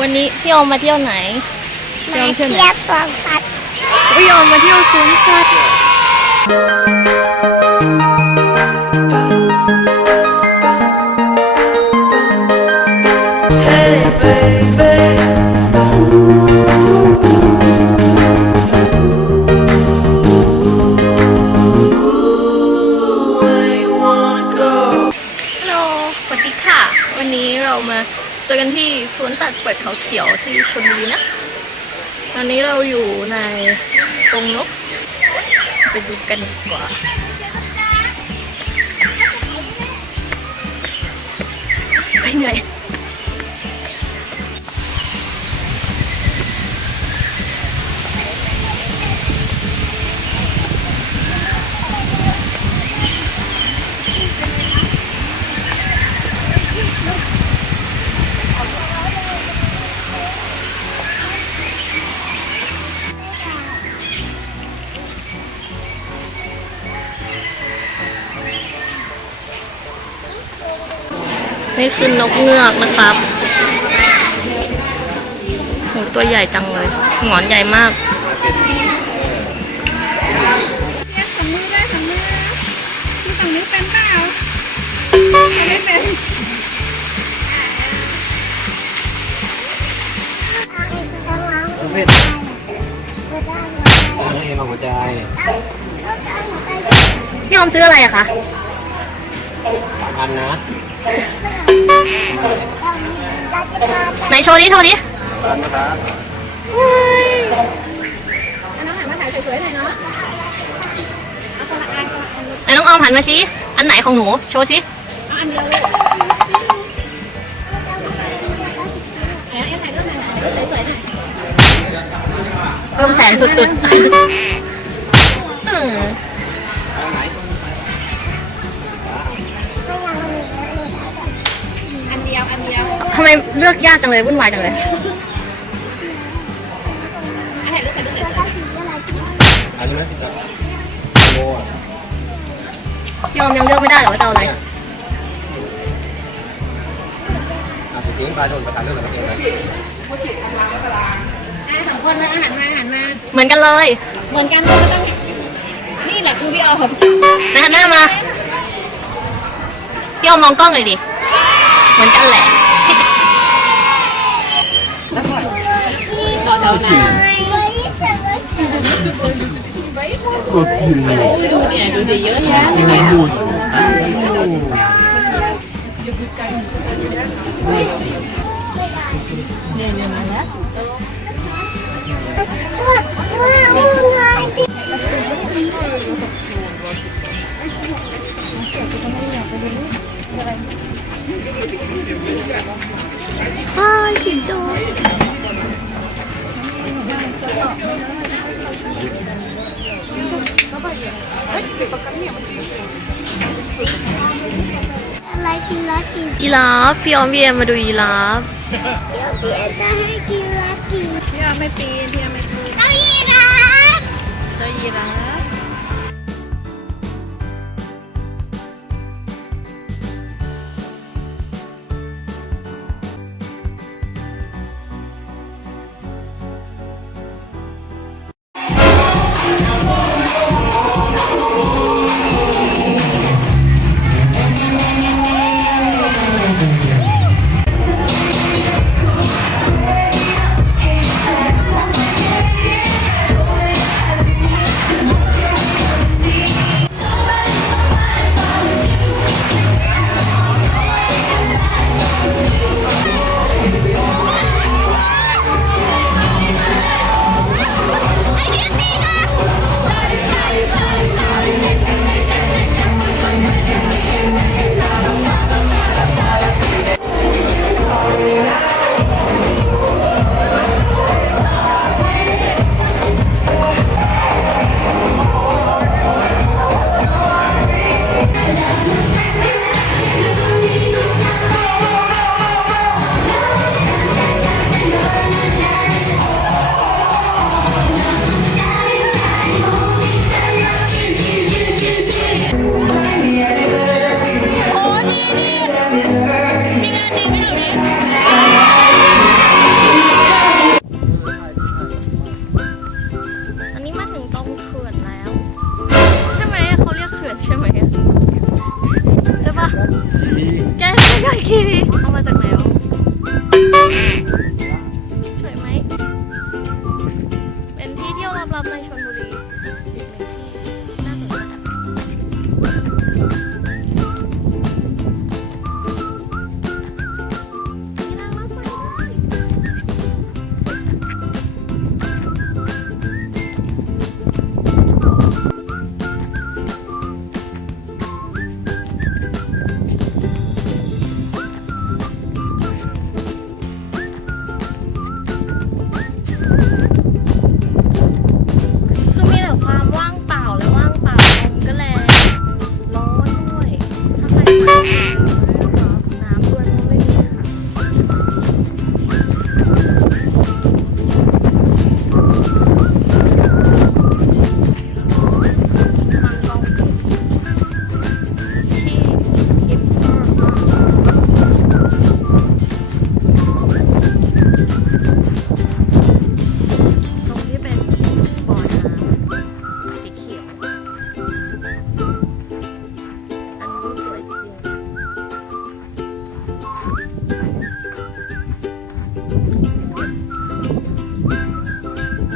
วันนี้พี่ออมมาเที่ยวไหน มาเที่ยวสวนสัตว์ พี่ออมมาเที่ยวสวนสัตว์สวัสดีค่ะวันนี้เรามาเจอกันที่สวนสัตว์เปิดเขาเขียวที่ชลบุรีนะตอนนี้เราอยู่ในกรงนกไปดูกันดีกว่าไปเหนื่อยนี่คือนกเงือกนะครับโหตัวใหญ่จังเลยหงอนใหญ่มากสั่งมือได้สั่งมือพี่สั่งมือเป็นเปล่าไม่เป็นเวทน้องเอ็มเอาหัวใจ พี่ออมซื้ออะไรอะคะ 3,000นะ ไหนโชว์ดิโชว์ดิ นะครับ น้องหันมาถ่ายสวยๆหน่อยเนาะเอาคนละอัน ไหนน้องออมหันมาชี้อันไหนของหนูโชว์สิ เอาอันเดียวเลยเอ็มถ่ายรูปหน่อยสวยๆหน่อย เพิ่มแสงสุดๆอันเดียวอันเดียว ทำไมเลือกยากจังเลยวุ่นวายจังเลย อันไหนรูปสวย อันนี้นะโลอ่ะ พี่ออมยังเลือกไม่ได้เหรอว่าจะเอาอะไร สุดทิ้งปลาโดนประกันเรื่องอะไรเองเลย ๆสองคนนะหันมา เหมือนกันเลย เหมือนกันก็ต้องนี่แหละคือพี่ออม ไหนหันหน้ามาพี่ออมมองกล้องเลยดิเหมือนกันแหละ ต่อนะ กดผิดเลย ดูดิเยอะแยะ บูด สิงโตอะไรกินละกิน ยีราฟพี่ออมพี่เอ็มมาดูยีราฟ พี่จะให้กินละกินพี่ออมไม่ปีนพี่ออมไม่ปีนเอาอีกนะ เจ้ายีราฟ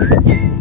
ะ